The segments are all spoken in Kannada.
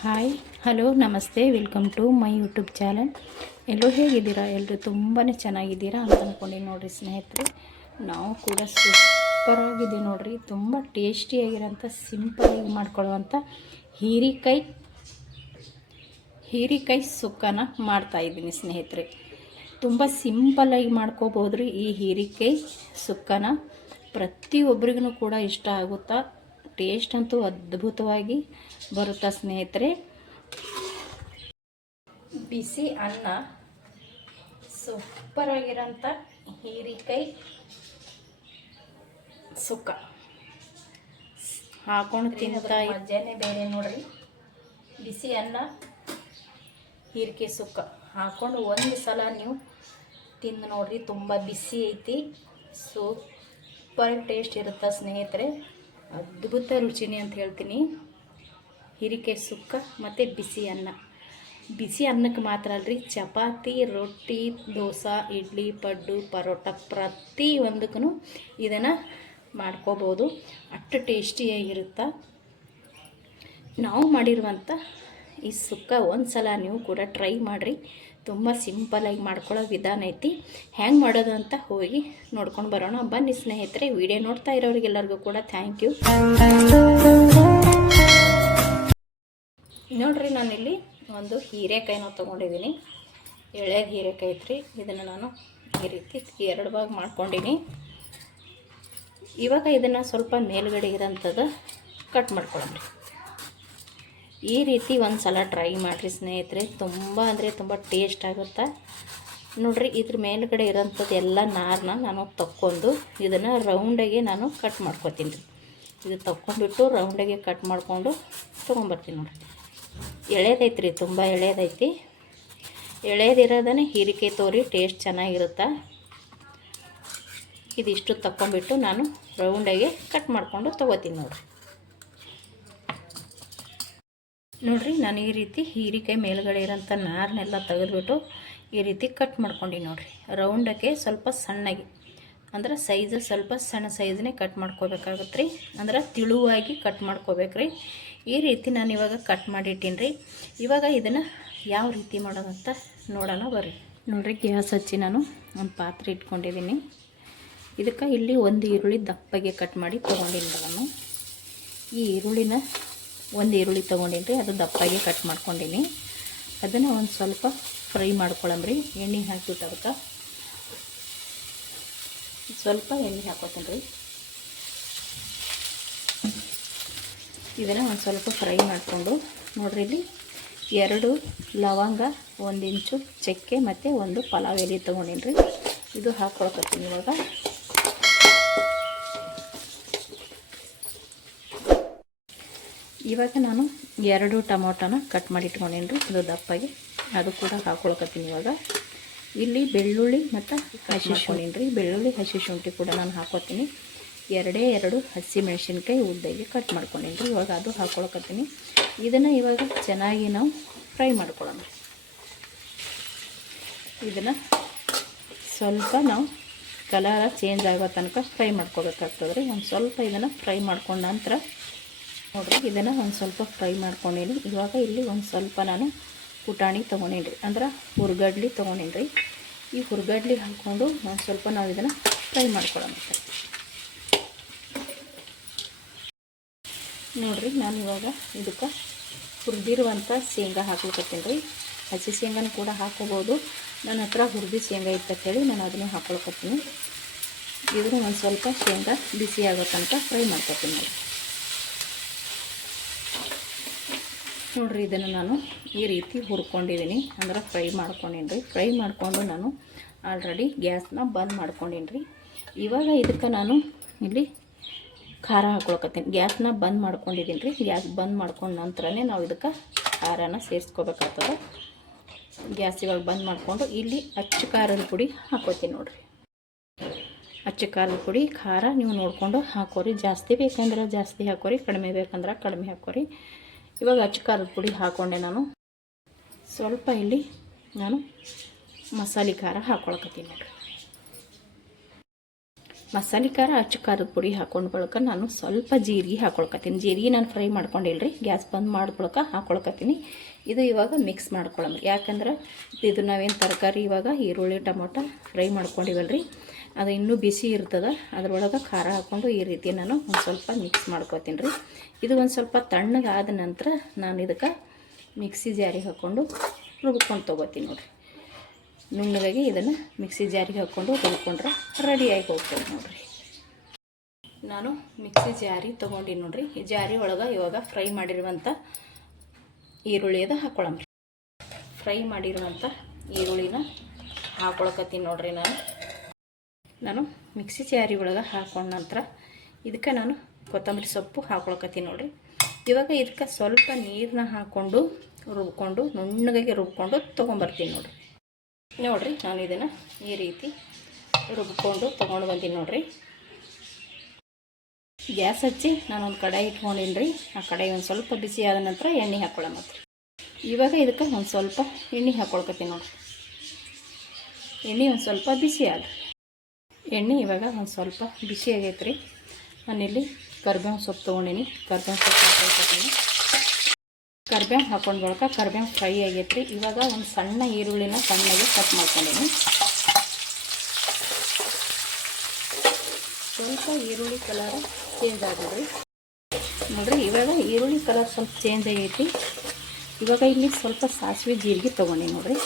Hi hello namaste welcome to my YouTube channel. ಎಲ್ಲರೂ ಹೇಗಿದ್ದೀರಾ? ಎಲ್ಲರೂ ತುಂಬಾ ಚೆನ್ನಾಗಿದ್ದೀರಾ ಅಂತ ಅಂದ್ಕೊಂಡು ನೋಡಿರಿ ಸ್ನೇಹಿತರೆ, ನಾವು ಕೂಡ ಸೂಪರಾಗಿದ್ದೀವಿ ನೋಡಿರಿ. ತುಂಬ ಟೇಸ್ಟಿಯಾಗಿರೋಂಥ ಸಿಂಪಲಾಗಿ ಮಾಡ್ಕೊಳ್ಳುವಂಥ ಹೀರಿಕಾಯಿ ಸುಕ್ಕನ ಮಾಡ್ತಾಯಿದ್ದೀನಿ ಸ್ನೇಹಿತರೆ. ತುಂಬ ಸಿಂಪಲಾಗಿ ಮಾಡ್ಕೋಬೋದು ರೀ ಈ ಹೀರಿಕಾಯಿ ಸುಕ್ಕನ. ಪ್ರತಿಯೊಬ್ಬರಿಗೂ ಕೂಡ ಇಷ್ಟ ಆಗುತ್ತಾ, ಟೇಸ್ಟ್ ಅಂತೂ ಅದ್ಭುತವಾಗಿ ಬರುತ್ತಾ ಸ್ನೇಹಿತರೆ. ಬಿಸಿ ಅನ್ನ, ಸೂಪರಾಗಿರೋಂಥ ಹೀರಿಕಾಯಿ ಸುಕ್ಕ ಹಾಕೊಂಡು ತಿಂತಾ ಮಜಾನೇ ಬೇರೆ ನೋಡ್ರಿ. ಬಿಸಿ ಅನ್ನ ಹೀರಿಕಾಯಿ ಸುಕ್ಕ ಹಾಕೊಂಡು ಒಂದು ಸಲ ನೀವು ತಿಂದು ನೋಡ್ರಿ. ತುಂಬ ಬಿಸಿ ಐತಿ, ಸೂಪರ್ ಟೇಸ್ಟ್ ಇರುತ್ತೆ ಸ್ನೇಹಿತರೆ. ಅದ್ಭುತ ರುಚಿನಿ ಅಂತ ಹೇಳ್ತೀನಿ. ಹೀರಿಕಾಯಿ ಸುಕ್ಕ ಮತ್ತು ಬಿಸಿ ಅನ್ನಕ್ಕೆ ಮಾತ್ರ ಅಲ್ರಿ, ಚಪಾತಿ, ರೊಟ್ಟಿ, ದೋಸೆ, ಇಡ್ಲಿ, ಪಡ್ಡು, ಪರೋಟ ಪ್ರತಿಯೊಂದಕ್ಕೂ ಇದನ್ನು ಮಾಡ್ಕೋಬೋದು. ಅಷ್ಟು ಟೇಸ್ಟಿಯಾಗಿರುತ್ತೆ. ನಾವು ಮಾಡಿರುವಂಥ ಈ ಸುಕ್ಕ ಒಂದು ಸಲ ನೀವು ಕೂಡ ಟ್ರೈ ಮಾಡಿರಿ. ತುಂಬ ಸಿಂಪಲಾಗಿ ಮಾಡ್ಕೊಳ್ಳೋ ವಿಧಾನ ಐತಿ. ಹ್ಯಾಂಗೆ ಮಾಡೋದು ಅಂತ ಹೋಗಿ ನೋಡ್ಕೊಂಡು ಬರೋಣ ಬನ್ನಿ ಸ್ನೇಹಿತರೆ. ವಿಡಿಯೋ ನೋಡ್ತಾ ಇರೋರಿಗೆಲ್ಲರಿಗೂ ಕೂಡ ಥ್ಯಾಂಕ್ ಯು. ನೋಡಿರಿ, ನಾನಿಲ್ಲಿ ಒಂದು ಹೀರೆಕಾಯಿನ ತೊಗೊಂಡಿದ್ದೀನಿ. ಎಳೆ ಹೀರೆಕಾಯಿ ಐತ್ರಿ. ಇದನ್ನು ನಾನು ಈ ರೀತಿ 2 ಭಾಗ ಮಾಡ್ಕೊಂಡಿನಿ. ಇವಾಗ ಇದನ್ನು ಸ್ವಲ್ಪ ಮೇಲ್ಗಡೆ ಇರೋಂಥದ್ದು ಕಟ್ ಮಾಡ್ಕೊಳ್ಳೋಣ. ಈ ರೀತಿ ಒಂದು ಸಲ ಟ್ರೈ ಮಾಡಿರಿ ಸ್ನೇಹಿತರೆ. ತುಂಬ ಅಂದರೆ ತುಂಬ ಟೇಸ್ಟ್ ಆಗುತ್ತೆ ನೋಡಿರಿ. ಇದ್ರ ಮೇಲ್ಗಡೆ ಇರೋಂಥದ್ದು ಎಲ್ಲ ನಾರನ್ನ ನಾನು ತಕ್ಕೊಂಡು ಇದನ್ನು ರೌಂಡಾಗೆ ನಾನು ಕಟ್ ಮಾಡ್ಕೊತೀನಿ ರೀ. ಇದು ತಕ್ಕೊಂಡ್ಬಿಟ್ಟು ರೌಂಡಾಗೆ ಕಟ್ ಮಾಡಿಕೊಂಡು ತೊಗೊಂಬರ್ತೀನಿ ನೋಡಿರಿ. ಎಳೆದೈತಿ ರೀ, ತುಂಬ ಎಳೆದೈತಿ. ಎಳೆದಿರೋದನ್ನೇ ಹೀರಿಕಾಯಿ ತೋರಿ ಟೇಸ್ಟ್ ಚೆನ್ನಾಗಿರುತ್ತೆ. ಇದಿಷ್ಟು ತಕ್ಕೊಂಬಿಟ್ಟು ನಾನು ರೌಂಡಾಗೆ ಕಟ್ ಮಾಡಿಕೊಂಡು ತೊಗೋತೀನಿ ನೋಡಿರಿ. ನಾನು ಈ ರೀತಿ ಹೀರಿಕಾಯಿ ಮೇಲ್ಗಡೆ ಇರೋಂಥ ನಾರನ್ನೆಲ್ಲ ತೆಗೆದುಬಿಟ್ಟು ಈ ರೀತಿ ಕಟ್ ಮಾಡ್ಕೊಂಡು ನೋಡಿರಿ. ರೌಂಡಕ್ಕೆ ಸ್ವಲ್ಪ ಸಣ್ಣಗೆ, ಅಂದ್ರೆ ಸೈಜ್ ಸ್ವಲ್ಪ ಸಣ್ಣ ಸೈಜ್ನೇ ಕಟ್ ಮಾಡ್ಕೋಬೇಕಾಗತ್ತೆ ರೀ. ಅಂದ್ರೆ ತಿಳುವಾಗಿ ಕಟ್ ಮಾಡ್ಕೋಬೇಕ್ರಿ. ಈ ರೀತಿ ನಾನು ಇವಾಗ ಕಟ್ ಮಾಡಿಟ್ಟೀನಿ ರೀ. ಇವಾಗ ಇದನ್ನು ಯಾವ ರೀತಿ ಮಾಡೋದಂತ ನೋಡೋಣ ಬರ್ರಿ. ನೋಡಿರಿ, ಗ್ಯಾಸ್ ಹಚ್ಚಿ ನಾನು ಒಂದು ಪಾತ್ರೆ ಇಟ್ಕೊಂಡಿದ್ದೀನಿ. ಇದಕ್ಕೆ ಇಲ್ಲಿ ಒಂದು ಈರುಳ್ಳಿ ದಪ್ಪಗೆ ಕಟ್ ಮಾಡಿ ತೊಗೊಂಡಿನಿ ನಾನು. ಈ ಒಂದು ಈರುಳ್ಳಿ ತೊಗೊಂಡಿನಿ ರೀ, ಅದು ದಪ್ಪಾಗಿ ಕಟ್ ಮಾಡ್ಕೊಂಡಿನಿ. ಅದನ್ನು ಒಂದು ಸ್ವಲ್ಪ ಫ್ರೈ ಮಾಡ್ಕೊಳ್ಳಂಬ್ರಿ. ಎಣ್ಣೆ ಹಾಕಿಬಿಟ್ಟು ಅದಕ್ಕೆ ಸ್ವಲ್ಪ ಎಣ್ಣೆ ಹಾಕೋತೀನಿ ರೀ. ಇದನ್ನು ಒಂದು ಸ್ವಲ್ಪ ಫ್ರೈ ಮಾಡಿಕೊಂಡು ನೋಡಿರಿ, ಇಲ್ಲಿ 2 ಲವಂಗ, 1 ಇಂಚು ಚಕ್ಕೆ ಮತ್ತು 1 ಪಲಾವ್ ಎಲೆ ತೊಗೊಂಡಿನಿ ರೀ. ಇದು ಹಾಕ್ಕೊಳ್ತೀನಿ ಇವಾಗ. ಇವಾಗ ನಾನು 2 ಟೊಮೊಟೊನ ಕಟ್ ಮಾಡಿ ಇಟ್ಕೊಂಡೀನಿ ರೀ, ಇದು ದಪ್ಪಾಗಿ. ಅದು ಕೂಡ ಹಾಕ್ಕೊಳ್ಕತ್ತೀನಿ ಇವಾಗ. ಇಲ್ಲಿ ಬೆಳ್ಳುಳ್ಳಿ ಮತ್ತು ಹಸಿ ಶುಂಠಿ ರೀ. ಬೆಳ್ಳುಳ್ಳಿ ಹಸಿ ಶುಂಠಿ ಕೂಡ ನಾನು ಹಾಕೋತೀನಿ. 2 ಹಸಿ ಮೆಣಸಿನ್ಕಾಯಿ ಉದ್ದಗೆ ಕಟ್ ಮಾಡ್ಕೊಂಡೀನಿ ರೀ. ಇವಾಗ ಅದು ಹಾಕ್ಕೊಳ್ಕತ್ತೀನಿ. ಇದನ್ನು ಇವಾಗ ಚೆನ್ನಾಗಿ ನಾವು ಫ್ರೈ ಮಾಡ್ಕೊಳ್ಳೋಣ. ಇದನ್ನು ಸ್ವಲ್ಪ ನಾವು ಕಲರ ಚೇಂಜ್ ಆಗೋ ತನಕ ಫ್ರೈ ಮಾಡ್ಕೋಬೇಕಾಗ್ತದೆ ರೀ. ಒಂದು ಸ್ವಲ್ಪ ಇದನ್ನು ಫ್ರೈ ಮಾಡ್ಕೊಂಡ ನಂತರ ನೋಡಿರಿ, ಇದನ್ನು ಒಂದು ಸ್ವಲ್ಪ ಫ್ರೈ ಮಾಡ್ಕೊಂಡೀನಿ. ಇವಾಗ ಇಲ್ಲಿ ಒಂದು ಸ್ವಲ್ಪ ನಾನು ಪುಟಾಣಿ ತೊಗೊಂಡೀನಿ ರೀ, ಅಂದ್ರೆ ಹುರ್ಗಡ್ಲಿ ತೊಗೊಂಡೀನಿ ರೀ. ಈ ಹುರ್ಗಡ್ಲಿ ಹಾಕ್ಕೊಂಡು ಒಂದು ಸ್ವಲ್ಪ ನಾವು ಇದನ್ನು ಫ್ರೈ ಮಾಡ್ಕೊಳ್ಳೋಣ ನೋಡಿರಿ. ನಾನು ಇವಾಗ ಇದಕ್ಕೆ ಹುರಿದಿರುವಂಥ ಶೇಂಗಾ ಹಾಕ್ಲಿಕ್ಕತ್ತೀನಿ ರೀ. ಹಸಿ ಶೇಂಗಾನು ಕೂಡ ಹಾಕ್ಕೋಬೋದು. ನನ್ನ ಹತ್ರ ಹುರಿದಿ ಶೇಂಗಾ ಇತ್ತಂತೇಳಿ ನಾನು ಅದನ್ನು ಹಾಕ್ಕೊಳ್ಕತ್ತೀನಿ. ಇದನ್ನು ಒಂದು ಸ್ವಲ್ಪ ಶೇಂಗಾ ಬಿಸಿ ಆಗೋ ತನಕ ಫ್ರೈ ಮಾಡ್ಕೊತೀನಿ ನೋಡಿರಿ. ಇದನ್ನು ನಾನು ಈ ರೀತಿ ಹುರ್ಕೊಂಡಿದ್ದೀನಿ, ಅಂದ್ರೆ ಫ್ರೈ ಮಾಡ್ಕೊಂಡೀನಿ ರೀ. ಫ್ರೈ ಮಾಡಿಕೊಂಡು ನಾನು ಆಲ್ರೆಡಿ ಗ್ಯಾಸ್ನ ಬಂದ್ ಮಾಡ್ಕೊಂಡೀನಿ ರೀ. ಇವಾಗ ಇದಕ್ಕೆ ನಾನು ಇಲ್ಲಿ ಖಾರ ಹಾಕ್ಕೊಳಕತ್ತೀನಿ. ಗ್ಯಾಸ್ನ ಬಂದ್ ಮಾಡ್ಕೊಂಡಿದ್ದೀನಿ ರೀ. ಗ್ಯಾಸ್ ಬಂದ್ ಮಾಡ್ಕೊಂಡ ನಂತರನೇ ನಾವು ಇದಕ್ಕೆ ಖಾರನ ಸೇರಿಸ್ಕೋಬೇಕಾಗ್ತದೆ. ಗ್ಯಾಸ್ ಇವಾಗ ಬಂದ್ ಮಾಡಿಕೊಂಡು ಇಲ್ಲಿ ಅಚ್ಚ ಖಾರದ ಪುಡಿ ಹಾಕ್ಕೋತೀನಿ ನೋಡಿರಿ. ಅಚ್ಚ ಖಾರದ ಪುಡಿ, ಖಾರ ನೀವು ನೋಡಿಕೊಂಡು ಹಾಕೋರಿ. ಜಾಸ್ತಿ ಬೇಕಂದ್ರೆ ಜಾಸ್ತಿ ಹಾಕೋರಿ, ಕಡಿಮೆ ಬೇಕಂದ್ರೆ ಕಡಿಮೆ ಹಾಕೋರಿ. ಇವಾಗ ಅಚ್ಚ ಖಾರದ ಪುಡಿ ಹಾಕ್ಕೊಂಡೆ ನಾನು. ಸ್ವಲ್ಪ ಇಲ್ಲಿ ನಾನು ಮಸಾಲೆ ಖಾರ ಹಾಕ್ಕೊಳಕತ್ತೀನಿ ನೋಡಿರಿ. ಮಸಾಲೆ ಖಾರ ಅಚ್ಚ ಖಾರದ ಪುಡಿ ಹಾಕೊಂಡು ಬಳಕ ನಾನು ಸ್ವಲ್ಪ ಜೀರಿಗೆ ಹಾಕೊಳ್ಕತ್ತೀನಿ. ಜೀರಿಗೆ ನಾನು ಫ್ರೈ ಮಾಡ್ಕೊಂಡಿಲ್ರಿ, ಗ್ಯಾಸ್ ಬಂದ್ ಮಾಡ್ಕೊಳಕ ಹಾಕೊಳ್ಕತ್ತೀನಿ. ಇದು ಇವಾಗ ಮಿಕ್ಸ್ ಮಾಡ್ಕೊಳ್ಳೋಣ. ಯಾಕಂದ್ರೆ ಇದು ನಾವೇನು ತರಕಾರಿ ಇವಾಗ ಈರುಳ್ಳಿ ಟೊಮೊಟೊ ಫ್ರೈ ಮಾಡ್ಕೊಂಡಿವಲ್ರಿ, ಅದು ಇನ್ನೂ ಬಿಸಿ ಇರ್ತದೆ. ಅದರೊಳಗೆ ಖಾರ ಹಾಕ್ಕೊಂಡು ಈ ರೀತಿ ನಾನು ಒಂದು ಸ್ವಲ್ಪ ಮಿಕ್ಸ್ ಮಾಡ್ಕೊತೀನಿ ರೀ. ಇದು ಒಂದು ಸ್ವಲ್ಪ ತಣ್ಣಗಾದ ನಂತರ ನಾನು ಇದಕ್ಕೆ ಮಿಕ್ಸಿ ಜಾರಿಗೆ ಹಾಕ್ಕೊಂಡು ರುಬ್ಕೊಂಡು ತೊಗೋತೀನಿ ನೋಡಿರಿ. ನುಣ್ಣಗಾಗಿ ಇದನ್ನು ಮಿಕ್ಸಿ ಜಾರಿಗೆ ಹಾಕ್ಕೊಂಡು ರುಬ್ಕೊಂಡ್ರೆ ರೆಡಿಯಾಗಿ ಹೋಗ್ತದೆ ನೋಡಿರಿ. ನಾನು ಮಿಕ್ಸಿ ಜಾರಿ ತೊಗೊಂಡಿನಿ ನೋಡಿರಿ. ಈ ಜಾರಿ ಒಳಗೆ ಇವಾಗ ಫ್ರೈ ಮಾಡಿರುವಂಥ ಈರುಳ್ಳಿ ಅದ ಹಾಕ್ಕೊಳ್ಳೋಣ. ಫ್ರೈ ಮಾಡಿರುವಂಥ ಈರುಳ್ಳಿನ ಹಾಕ್ಕೊಳಕತ್ತೀನಿ ನೋಡಿರಿ. ನಾನು ಮಿಕ್ಸಿ ಜಾರಿ ಒಳಗೆ ಹಾಕೊಂಡ ನಂತರ ಇದಕ್ಕೆ ನಾನು ಕೊತ್ತಂಬರಿ ಸೊಪ್ಪು ಹಾಕ್ಕೊಳಕತ್ತೀನಿ ನೋಡಿರಿ. ಇವಾಗ ಇದಕ್ಕೆ ಸ್ವಲ್ಪ ನೀರನ್ನ ಹಾಕ್ಕೊಂಡು ರುಬ್ಕೊಂಡು ನುಣ್ಣಗಾಗಿ ರುಬ್ಕೊಂಡು ತೊಗೊಂಬರ್ತೀನಿ ನೋಡಿರಿ. ನಾನು ಇದನ್ನು ಈ ರೀತಿ ರುಬ್ಕೊಂಡು ತೊಗೊಂಡು ಬಂದೀನಿ ನೋಡಿರಿ. ಗ್ಯಾಸ್ ಹಚ್ಚಿ ನಾನೊಂದು ಕಡಾಯಿ ಇಟ್ಕೊಂಡಿನಿ ರೀ. ಆ ಕಡಾಯಿ ಒಂದು ಸ್ವಲ್ಪ ಬಿಸಿ ಆದ ನಂತರ ಎಣ್ಣೆ ಹಾಕ್ಕೊಳ್ಳೋಣ. ಇವಾಗ ಇದಕ್ಕೆ ಒಂದು ಸ್ವಲ್ಪ ಎಣ್ಣೆ ಹಾಕ್ಕೊಳ್ಕತ್ತೀನಿ ನೋಡಿರಿ. ಎಣ್ಣೆ ಒಂದು ಸ್ವಲ್ಪ ಬಿಸಿ ಆಗಿ ಎಣ್ಣೆ ಇವಾಗ ಒಂದು ಸ್ವಲ್ಪ ಬಿಸಿ ಆಗೈತೆ ರೀ. ನಾನಿಲ್ಲಿ ಕರ್ಬೇವು ಸೊಪ್ಪು ತೊಗೊಂಡಿನಿ. ಕರ್ಬೇವು ಸೊಪ್ಪು ಹಾಕ್ಕೊಳ್ತೀನಿ. ಕರ್ಬೇವು ಹಾಕೊಂಡು ಬಳಕ ಕರ್ಬೇವು ಫ್ರೈ ಆಗೈತೆ ರೀ. ಇವಾಗ ಒಂದು ಸಣ್ಣ ಈರುಳ್ಳಿನ ಸಣ್ಣಗೆ ಕಟ್ ಮಾಡ್ಕೊಂಡಿನಿ. ಸ್ವಲ್ಪ ಈರುಳ್ಳಿ ಕಲರ್ ಚೇಂಜ್ ಆಗಿದೆ ನೋಡಿರಿ. ಇವಾಗ ಈರುಳ್ಳಿ ಕಲರ್ ಸ್ವಲ್ಪ ಚೇಂಜ್ ಆಗೈತಿ. ಇವಾಗ ಇಲ್ಲಿ ಸ್ವಲ್ಪ ಸಾಸಿವೆ ಜೀರಿಗೆ ತೊಗೊಂಡಿ ನೋಡಿರಿ.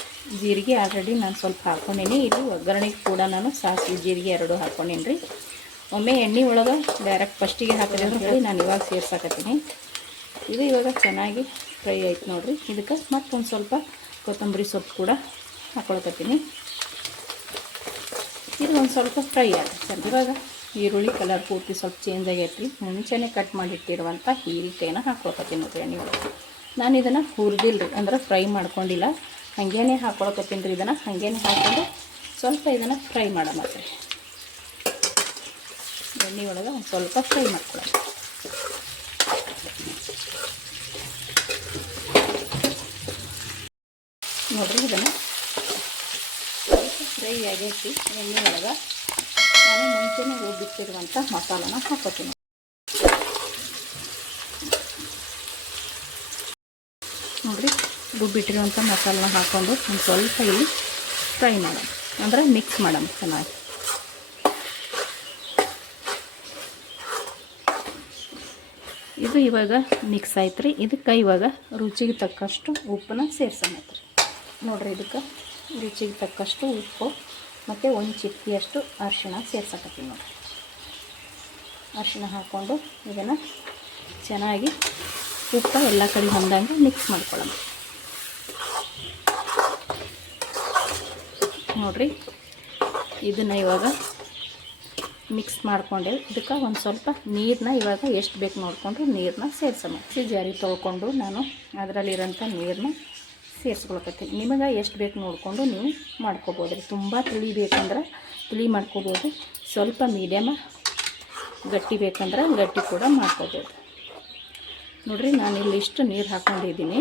ಜೀರಿಗೆ ಆಲ್ರೆಡಿ ನಾನು ಸ್ವಲ್ಪ ಹಾಕ್ಕೊಂಡೀನಿ. ಇಲ್ಲಿ ಒಗ್ಗರಣೆಗೆ ಕೂಡ ನಾನು ಸಾಸಿವೆ ಜೀರಿಗೆ ಎರಡು ಹಾಕ್ಕೊಂಡೀನಿ ರೀ. ಒಮ್ಮೆ ಎಣ್ಣೆ ಒಳಗೆ ಡೈರೆಕ್ಟ್ ಫಸ್ಟಿಗೆ ಹಾಕಿದೆ ಅಂತ ಹೇಳಿ ನಾನು ಇವಾಗ ಸೇರ್ಸಾಕತ್ತೀನಿ. ಇದು ಇವಾಗ ಚೆನ್ನಾಗಿ ಫ್ರೈ ಆಯ್ತು ನೋಡಿರಿ. ಇದಕ್ಕೆ ಮತ್ತೊಂದು ಸ್ವಲ್ಪ ಕೊತ್ತಂಬರಿ ಸೊಪ್ಪು ಕೂಡ ಹಾಕ್ಕೊಳ್ಕತ್ತೀನಿ. ಇದು ಒಂದು ಸ್ವಲ್ಪ ಫ್ರೈ ಆಗುತ್ತೆ. ಇವಾಗ ಈರುಳ್ಳಿ ಕಲರ್ ಪೂರ್ತಿ ಸ್ವಲ್ಪ ಚೇಂಜ್ ಆಗೈತೆ ರೀ. ಮುಂಚೆನೇ ಕಟ್ ಮಾಡಿಟ್ಟಿರುವಂಥ ಹೀರಿಕಾಯಿನ ಹಾಕ್ಕೊಳ್ಕತ್ತೀನಿ ನೋಡಿರಿ ಎಣ್ಣೆ ಒಳಗೆ. ನಾನು ಇದನ್ನು ಹುರಿದಿಲ್ಲ ರೀ, ಅಂದ್ರೆ ಫ್ರೈ ಮಾಡ್ಕೊಂಡಿಲ್ಲ, ಹಾಗೇನೆ ಹಾಕ್ಕೊಳಕತ್ತೀನಿ ರೀ. ಇದನ್ನು ಹಾಗೇನೆ ಹಾಕ್ಕೊಂಡು ಸ್ವಲ್ಪ ಇದನ್ನು ಫ್ರೈ ಮಾಡೋಣ ರೀ. ಎಣ್ಣೆ ಒಳಗೆ ಒಂದು ಸ್ವಲ್ಪ ಫ್ರೈ ಮಾಡ್ಕೊಳ್ಳೋಣ ನೋಡಿರಿ. ಇದನ್ನು ಸ್ವಲ್ಪ ಫ್ರೈ ಆಗೈತಿ. ಎಣ್ಣೆ ಒಳಗೆ ನಾನು ಮುಂಚೆನೇ ರುಬ್ಬಿಟ್ಟಿರುವಂಥ ಮಸಾಲನ ಹಾಕ್ಕೊತೀನಿ ನೋಡಿರಿ. ರುಬ್ಬಿಟ್ಟಿರುವಂಥ ಮಸಾಲನ ಹಾಕ್ಕೊಂಡು ಒಂದು ಸ್ವಲ್ಪ ಇಲ್ಲಿ ಫ್ರೈ ಮಾಡೋಣ, ಅಂದರೆ ಮಿಕ್ಸ್ ಮಾಡೋಣ ಚೆನ್ನಾಗಿ. ಇದು ಇವಾಗ ಮಿಕ್ಸ್ ಆಯ್ತು ರೀ. ಇದಕ್ಕೆ ಇವಾಗ ರುಚಿಗೆ ತಕ್ಕಷ್ಟು ಉಪ್ಪನ್ನ ಸೇರ್ಸೋಣ ನೋಡಿರಿ. ಇದಕ್ಕೆ ರುಚಿಗೆ ತಕ್ಕಷ್ಟು ಉಪ್ಪು ಮತ್ತು ಒಂದು ಚಿಟಿಕೆಯಷ್ಟು ಅರಿಶಿಣ ಸೇರ್ಸಕತ್ತೀನಿ ನೋಡಿರಿ. ಅರಿಶಿಣ ಹಾಕ್ಕೊಂಡು ಇದನ್ನು ಚೆನ್ನಾಗಿ ಉಪ್ಪು ಎಲ್ಲ ಕಡೆ ಹೊಂದಂಗೆ ಮಿಕ್ಸ್ ಮಾಡ್ಕೊಳ್ಳೋಣ ನೋಡಿರಿ. ಇದನ್ನು ಇವಾಗ ಮಿಕ್ಸ್ ಮಾಡ್ಕೊಂಡೆ. ಇದಕ್ಕೆ ಒಂದು ಸ್ವಲ್ಪ ನೀರನ್ನ ಇವಾಗ ಎಷ್ಟು ಬೇಕು ನೋಡಿಕೊಂಡು ನೀರನ್ನ ಸೇರ್ಸೋಣ. ಮಿಕ್ಸಿ ಜಾರಿ ತೊಳ್ಕೊಂಡು ನಾನು ಅದರಲ್ಲಿರೋಂಥ ನೀರನ್ನ ಸೇರಿಸ್ಕೊಳಕತ್ತೀನಿ. ನಿಮಗೆ ಎಷ್ಟು ಬೇಕು ನೋಡಿಕೊಂಡು ನೀವು ಮಾಡ್ಕೋಬೋದು ರೀ. ತುಂಬ ತಿಳಿ ಬೇಕಂದ್ರೆ ತಿಳಿ ಮಾಡ್ಕೋಬೋದು, ಸ್ವಲ್ಪ ಮೀಡಿಯಮ ಗಟ್ಟಿ ಬೇಕಂದ್ರೆ ಗಟ್ಟಿ ಕೂಡ ಮಾಡ್ಕೋಬೋದು ನೋಡಿರಿ. ನಾನಿಲ್ಲಿ ಇಷ್ಟು ನೀರು ಹಾಕ್ಕೊಂಡಿದ್ದೀನಿ.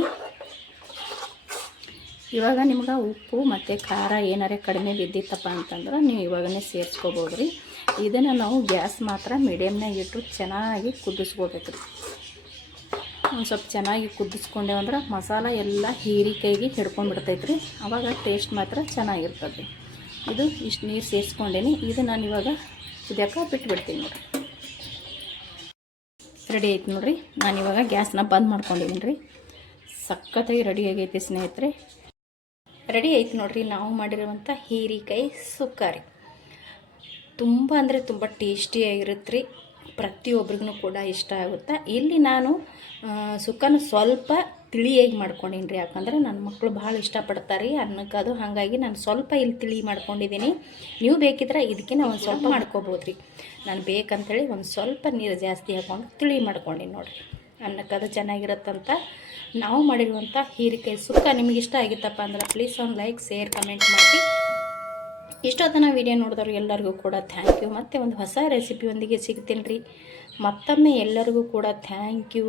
ಇವಾಗ ನಿಮ್ಗೆ ಉಪ್ಪು ಮತ್ತು ಖಾರ ಏನಾರೇ ಕಡಿಮೆ ಬಿದ್ದಿತ್ತಪ್ಪ ಅಂತಂದ್ರೆ ನೀವು ಇವಾಗನೇ ಸೇರಿಸ್ಕೋಬೋದು ರೀ. ಇದನ್ನು ನಾವು ಗ್ಯಾಸ್ ಮಾತ್ರ ಮೀಡಿಯಮ್ನಾಗ ಇಟ್ಟು ಚೆನ್ನಾಗಿ ಕುದಿಸ್ಕೋಬೇಕು ರೀ. ಒಂದು ಸ್ವಲ್ಪ ಚೆನ್ನಾಗಿ ಕುದಿಸ್ಕೊಂಡೇವಂದ್ರೆ ಮಸಾಲ ಎಲ್ಲ ಹೀರಿಕಾಯಿಗೆ ಹಿಡ್ಕೊಂಡ್ಬಿಡ್ತೈತೆ ರೀ. ಆವಾಗ ಟೇಸ್ಟ್ ಮಾತ್ರ ಚೆನ್ನಾಗಿರ್ತದೆ. ಇದು ಇಷ್ಟು ನೀರು ಸೇರಿಸ್ಕೊಂಡೇನಿ. ಇದು ನಾನು ಇವಾಗ ಕುದಿಯೋಕೆ ಬಿಟ್ಬಿಡ್ತೀನಿ ನೋಡಿರಿ. ರೆಡಿ ಆಯ್ತು ನೋಡಿರಿ. ನಾನಿವಾಗ ಗ್ಯಾಸ್ನ ಬಂದ್ ಮಾಡ್ಕೊಂಡಿದ್ದೀನಿ ರೀ. ಸಖತ್ತಾಗಿ ರೆಡಿ ಆಗೈತಿ ಸ್ನೇಹಿತರೆ. ರೆಡಿ ಆಯ್ತು ನೋಡಿರಿ ನಾವು ಮಾಡಿರುವಂಥ ಹೀರಿಕಾಯಿ ಸುಕ್ಕ ರೀ. ತುಂಬ ಅಂದರೆ ತುಂಬ ಟೇಸ್ಟಿಯಾಗಿರುತ್ತೆ ರೀ. ಪ್ರತಿಯೊಬ್ರಿಗೂ ಕೂಡ ಇಷ್ಟ ಆಗುತ್ತೆ. ಇಲ್ಲಿ ನಾನು ಸುಕ್ಕನ ಸ್ವಲ್ಪ ತಿಳಿಯಾಗಿ ಮಾಡ್ಕೊಂಡೀನಿ ರೀ. ಯಾಕಂದರೆ ನನ್ನ ಮಕ್ಕಳು ಭಾಳ ಇಷ್ಟಪಡ್ತಾರೆ ರೀ ಅನ್ನಕ್ಕೆ. ಅದು ಹಾಗಾಗಿ ನಾನು ಸ್ವಲ್ಪ ಇಲ್ಲಿ ತಿಳಿ ಮಾಡ್ಕೊಂಡಿದ್ದೀನಿ. ನೀವು ಬೇಕಿದ್ರೆ ಇದಕ್ಕಿಂತ ಒಂದು ಸ್ವಲ್ಪ ಮಾಡ್ಕೋಬೋದು ರೀ. ನಾನು ಬೇಕಂತೇಳಿ ಒಂದು ಸ್ವಲ್ಪ ನೀರು ಜಾಸ್ತಿ ಹಾಕ್ಕೊಂಡು ತಿಳಿ ಮಾಡ್ಕೊಂಡಿನಿ ನೋಡಿರಿ. ಅನ್ನಕ್ಕೆ ಅದು ಚೆನ್ನಾಗಿರುತ್ತಂತ ನಾವು ಮಾಡಿರುವಂಥ ಹೀರಿಕಾಯಿ ಸುಕ್ಕ ನಿಮಗೆ ಇಷ್ಟ ಆಗಿತ್ತಪ್ಪ ಅಂದ್ರೆ ಪ್ಲೀಸ್ ಒಂದು ಲೈಕ್, ಶೇರ್, ಕಮೆಂಟ್ ಮಾಡಿ. ಇಷ್ಟೊತ್ತನ ವಿಡಿಯೋ ನೋಡಿದವ್ರು ಎಲ್ಲರಿಗೂ ಕೂಡ ಥ್ಯಾಂಕ್ ಯು. ಮತ್ತು ಒಂದು ಹೊಸ ರೆಸಿಪಿಯೊಂದಿಗೆ ಸಿಗ್ತೀನಿ ರೀ. ಮತ್ತೊಮ್ಮೆ ಎಲ್ಲರಿಗೂ ಕೂಡ ಥ್ಯಾಂಕ್ ಯು.